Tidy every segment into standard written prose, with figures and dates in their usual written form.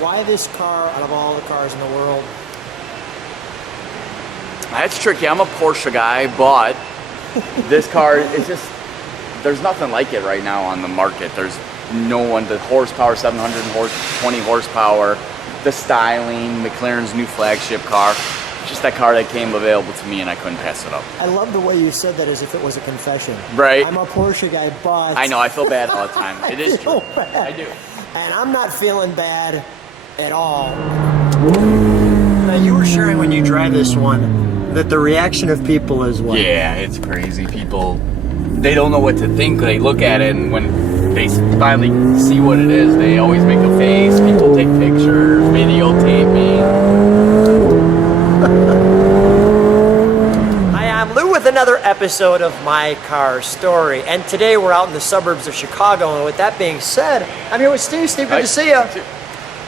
Why this car out of all the cars in the world? That's tricky. I'm a Porsche guy, but this car is just, there's nothing like it right now on the market. There's no one, the horsepower, 720 horsepower, the styling, McLaren's new flagship car. Just that car that came available to me and I couldn't pass it up. I love the way you said that as if it was a confession. Right. I'm a Porsche guy, but... I know, I feel bad all the time. It is true. Bad. I do. And I'm not feeling bad at all. Now, you were sharing when you drive this one that the reaction of people is what? Yeah, it's crazy. People, they don't know what to think. They look at it and when they finally see what it is, they always make a face. People take pictures, videotape me. Hi, I'm Lou with another episode of My Car Story. And today we're out in the suburbs of Chicago. And with that being said, I'm here with Steve. Steve, good to see you.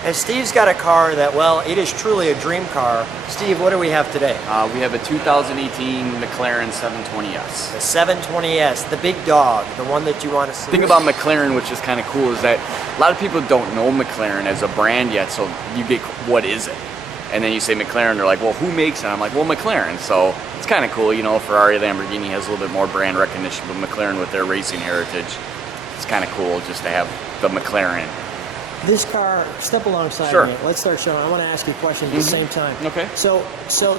And Steve's got a car that, well, it is truly a dream car. Steve, what do we have today? We have a 2018 McLaren 720S. The 720S, the big dog, the one that you want to see. The thing about McLaren, which is kind of cool, is that a lot of people don't know McLaren as a brand yet, so you get, what is it? And then you say McLaren, they're like, well, who makes it? I'm like, well, McLaren. So it's kind of cool, you know, Ferrari, Lamborghini has a little bit more brand recognition, but McLaren with their racing heritage, it's kind of cool just to have the McLaren. This car, step alongside Sure. me. Let's start showing. I want to ask you a question at the same time. Okay. So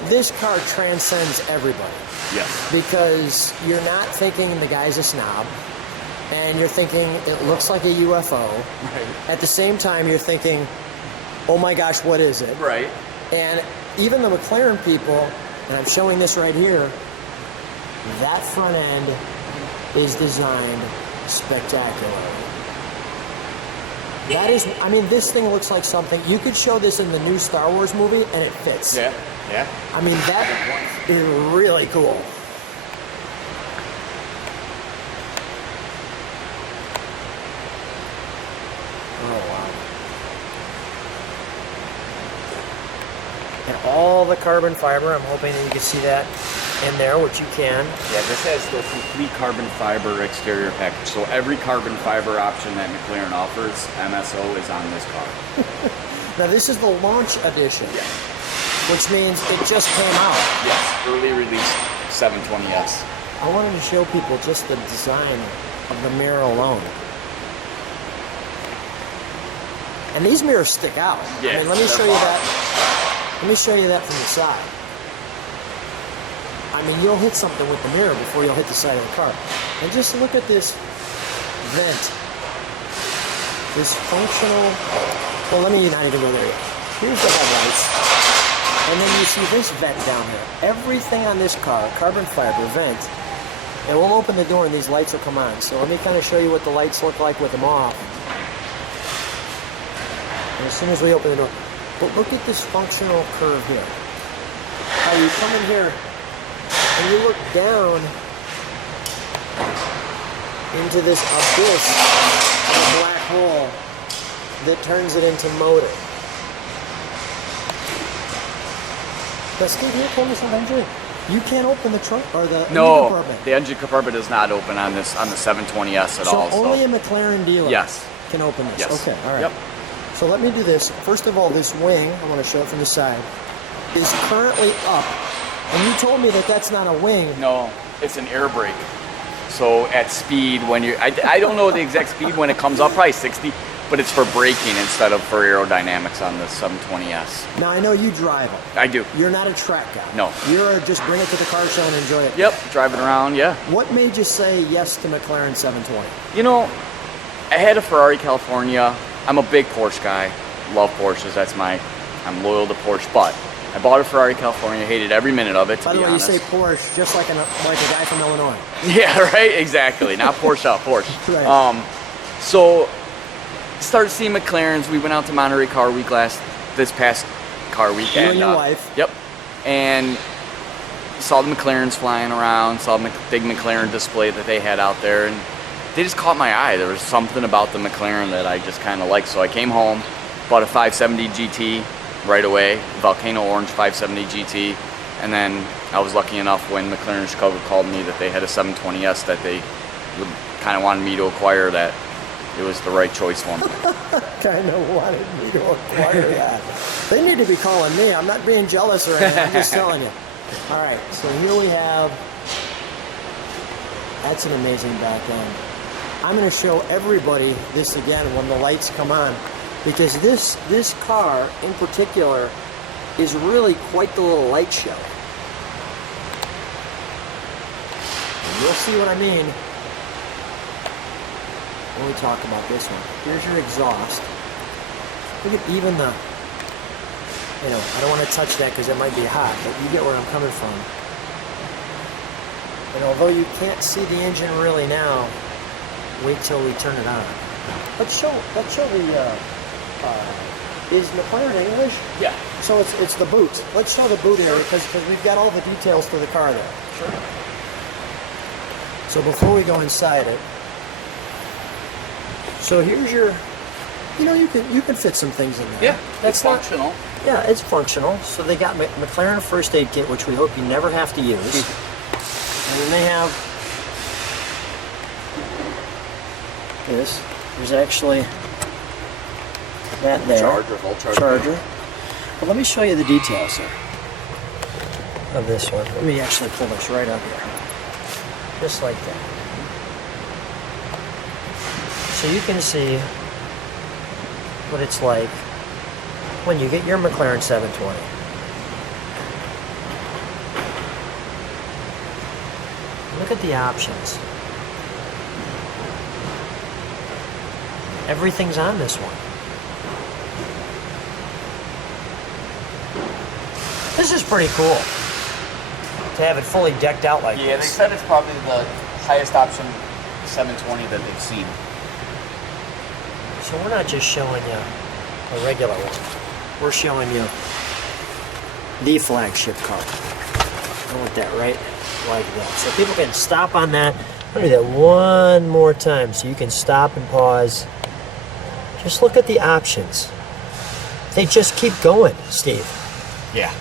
this car transcends everybody. Yes. Because you're not thinking the guy's a snob, and you're thinking it looks like a UFO. Right. At the same time, you're thinking, oh my gosh, what is it? Right. And even the McLaren people, and I'm showing this right here, that front end is designed spectacularly. That is, I mean, this thing looks like something, you could show this in the new Star Wars movie and it fits. Yeah, yeah. I mean, that is really cool. Oh, wow. And all the carbon fiber, I'm hoping that you can see that in there, which you can. Yeah, this has the complete carbon fiber exterior package. So every carbon fiber option that McLaren offers, MSO is on this car. Now this is the launch edition, Yeah. which means it just came out. Yes, early release 720S. I wanted to show people just the design of the mirror alone. And these mirrors stick out. Yeah, I mean, let me show you that. Let me show you that from the side. I mean, you'll hit something with the mirror before you'll hit the side of the car. And just look at this vent. This functional, well, let me not even go there yet. Here's the headlights. And then you see this vent down here. Everything on this car, carbon fiber vent. And we'll open the door and these lights will come on. So let me kind of show you what the lights look like with them off. And as soon as we open the door, but look at this functional curve here. How you come in here and you look down into this abyss of a black hole that turns it into motor. But Steve, here, tell me something, Andrew. You can't open the trunk or the engine compartment. The engine compartment is not open on this on the 720S at all. So only a McLaren dealer Yes. can open this. Yes. Okay, all right. Yep. So let me do this. First of all, this wing, I want to show it from the side, is currently up. And you told me that that's not a wing. No, it's an air brake. So at speed, when you, I don't know the exact speed when it comes up, probably 60, but it's for braking instead of for aerodynamics on the 720S. Now, I know you drive them. I do. You're not a track guy. No. You're just bring it to the car show and enjoy it. Yep, driving around, yeah. What made you say yes to McLaren 720? You know, I had a Ferrari California. I'm a big Porsche guy. Love Porsches. I'm loyal to Porsche, but I bought a Ferrari California, hated every minute of it, to By the be way, honest. you say Porsche just like a guy from Illinois. Yeah, right? Exactly. Not Porsche out, Porsche. Right. So, started seeing McLarens. We went out to Monterey Car Week this past car weekend. You and your wife. Yep. And saw the McLarens flying around, saw the big McLaren display that they had out there, and they just caught my eye. There was something about the McLaren that I just kind of liked. So I came home, bought a 570 GT right away, Volcano Orange 570 GT, and then I was lucky enough when McLaren Chicago called me that they had a 720S that they kind of wanted me to acquire that it was the right choice for me. Kind of wanted me to acquire that. They need to be calling me. I'm not being jealous or anything. I'm just telling you. All right, so here we have. That's an amazing back end. I'm going to show everybody this again when the lights come on, because this car in particular is really quite the little light show. And you'll see what I mean when we talk about this one. Here's your exhaust. Look at even the, I don't want to touch that because it might be hot, but you get where I'm coming from. And although you can't see the engine really now, wait till we turn it on. Let's show the, is McLaren English? Yeah. So it's the boot. Let's show the boot area because we've got all the details to the car there. Sure. So before we go inside it, so here's your, you can fit some things in there. Yeah, That's it's functional. Yeah, it's functional. So they got McLaren first aid kit, which we hope you never have to use. And then they have this. There's actually that there. Charger. Well, let me show you the details here of this one. Let me actually pull this right up here. Just like that. So you can see what it's like when you get your McLaren 720. Look at the options. Everything's on this one. This is pretty cool to have it fully decked out like this. Yeah, they said it's probably the highest option 720 that they've seen. So we're not just showing you a regular one. We're showing you the flagship car. I want that right like that. So people can stop on that. I'm going to do that one more time so you can stop and pause. Just look at the options. They just keep going, Steve. Yeah.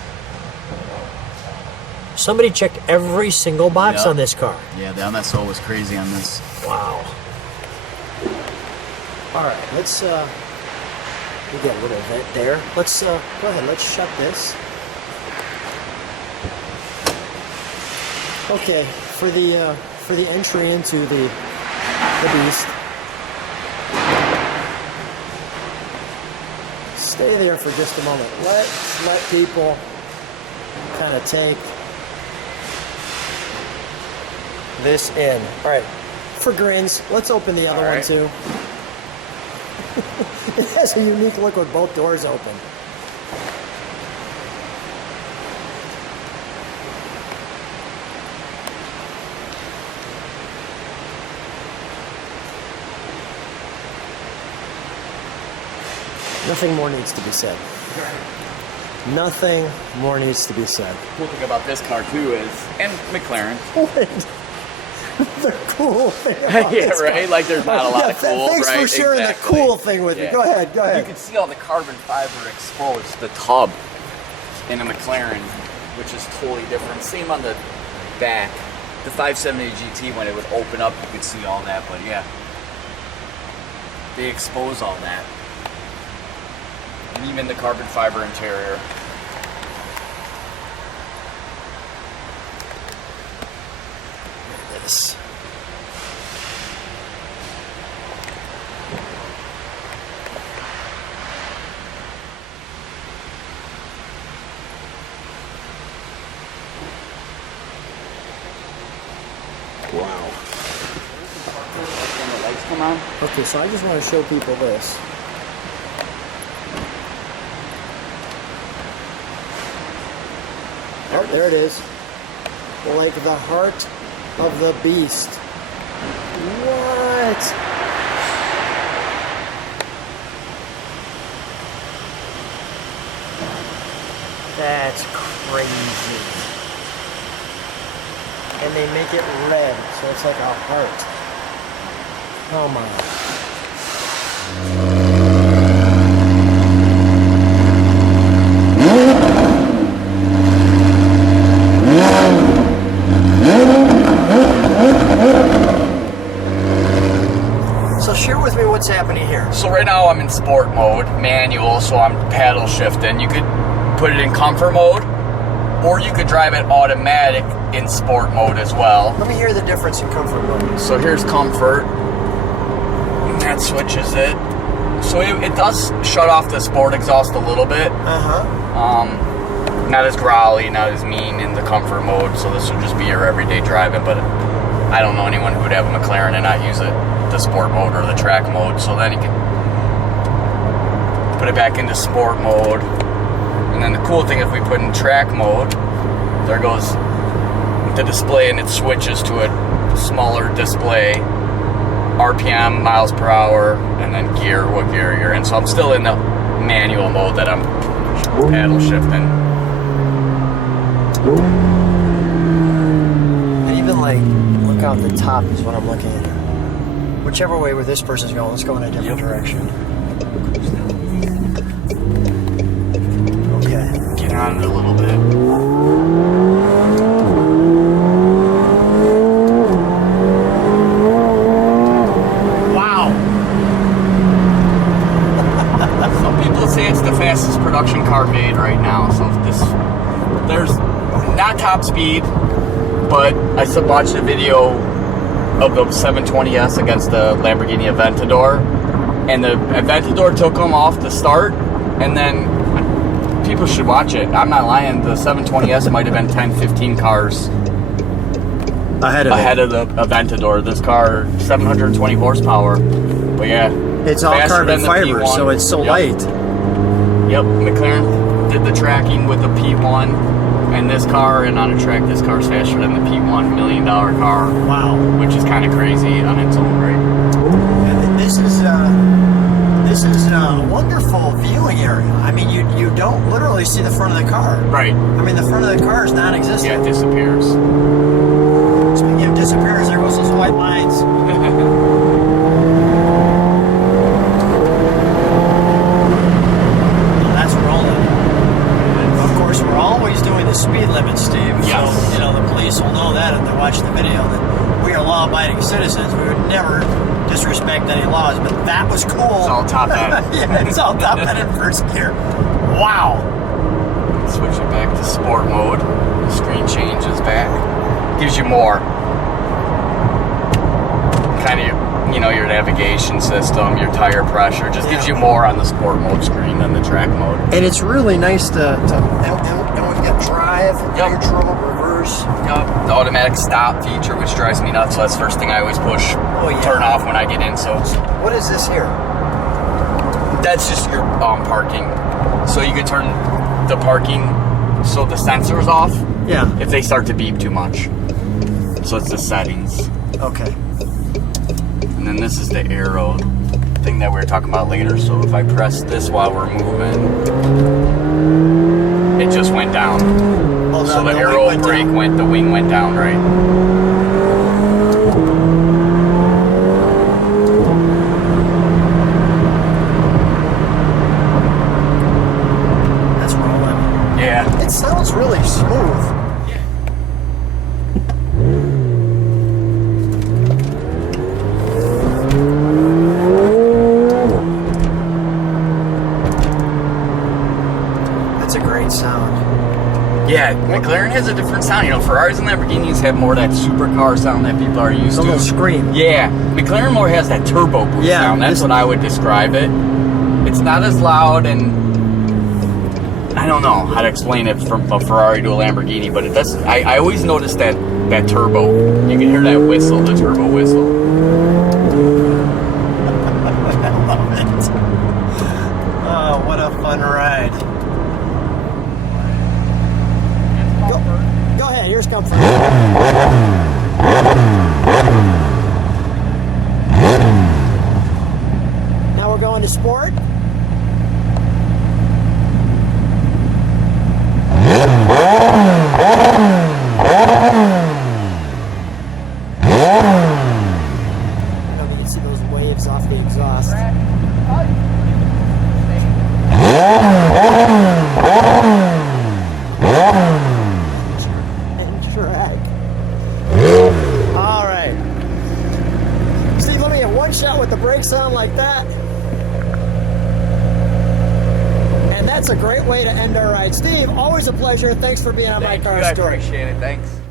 Somebody checked every single box on this car. Yeah, the MSO was crazy on this. Wow. All right, let's, we got a little vent there. Let's, go ahead, let's shut this. Okay, for the entry into the beast. Stay there for just a moment. Let's let people kind of take this in. All right, for grins, let's open the other one too. It has a unique look with both doors open. Nothing more needs to be said. Nothing more needs to be said. Cool thing about this car too is, and McLaren. The cool thing about Yeah, this right? car. Like there's not a lot of cool, Thanks right? for sharing Exactly. the cool thing with me. Go ahead, go ahead. You can see all the carbon fiber exposed. The tub in a McLaren, which is totally different. Same on the back. The 570 GT, when it would open up, you could see all that, but yeah. They expose all that. And even the carbon fiber interior. This. Wow. When the lights come on. Okay, so I just want to show people this. Oh, there it is. Like the heart of the beast. What? That's crazy. And they make it red, so it's like a heart. Oh my. So share with me what's sport mode, manual, so I'm paddle shifting. You could put it in comfort mode, or you could drive it automatic in sport mode as well. Let me hear the difference in comfort mode. So here's comfort. That switches it. So it does shut off the sport exhaust a little bit. Not as growly, not as mean in the comfort mode. So this would just be your everyday driving. But I don't know anyone who would have a McLaren and not use it, the sport mode or the track mode. So then you can put it back into sport mode. And then the cool thing, if we put in track mode, there goes the display and it switches to a smaller display, RPM, miles per hour, and then gear, what gear you're in. So I'm still in the manual mode that I'm paddle shifting. And even like, look out the top is what I'm looking at. Whichever way where this person's going, let's go in a different direction. Okay. Get on it a little bit. Say it's the fastest production car made right now. So there's not top speed, but I watched a video of the 720S against the Lamborghini Aventador, and the Aventador took them off the start, and then people should watch it. I'm not lying, the 720S might have been 10-15 cars ahead of the Aventador. This car, 720 horsepower, but yeah, it's all carbon fiber, so it's so light. Yep, McLaren did the tracking with the P1 and this car, and on a track, this car's faster than the P1 $1 million car. Wow. Which is kind of crazy on its own right. And this is a wonderful viewing area. I mean, you don't literally see the front of the car. Right. I mean, the front of the car is non-existent. Yeah, it disappears. Speaking of disappears, there goes those white lines. Speed limit, Steve. Yes. So, the police will know that if they watch the video, that we are law-abiding citizens. We would never disrespect any laws, but that was cool. It's all top end. Yeah, it's all top end in first gear. Wow. Switch it back to sport mode. The screen changes back. Gives you more. Kind of, your navigation system, your tire pressure. Just gives you more on the sport mode screen than the track mode. And it's really nice to and we've got drive, neutral, reverse. Yep. The automatic stop feature, which drives me nuts. So that's the first thing I always push, turn off when I get in. So what is this here? That's just your parking. So you can turn the parking so the sensor's off. Yeah. If they start to beep too much. So it's the settings. Okay. And then this is the arrow thing that we were talking about later. So if I press this while we're moving, it just went down. Well, so the arrow brake the wing went down, right? That's rolling. Yeah. It sounds really smooth. Yeah, McLaren has a different sound. Ferraris and Lamborghinis have more of that supercar sound that people are used to. A little scream. Yeah, McLaren more has that turbo boost sound. That's what I would describe it. It's not as loud, and I don't know how to explain it from a Ferrari to a Lamborghini, but it does. I always notice that turbo. You can hear that whistle, the turbo whistle. I love it. Oh, what a fun ride. Go ahead, here's comfort. Now we're going to sport. You can see those waves off the exhaust. Track. great way to end our ride. Steve, always a pleasure. Thanks for being on My Car I Story. appreciate it. Thanks.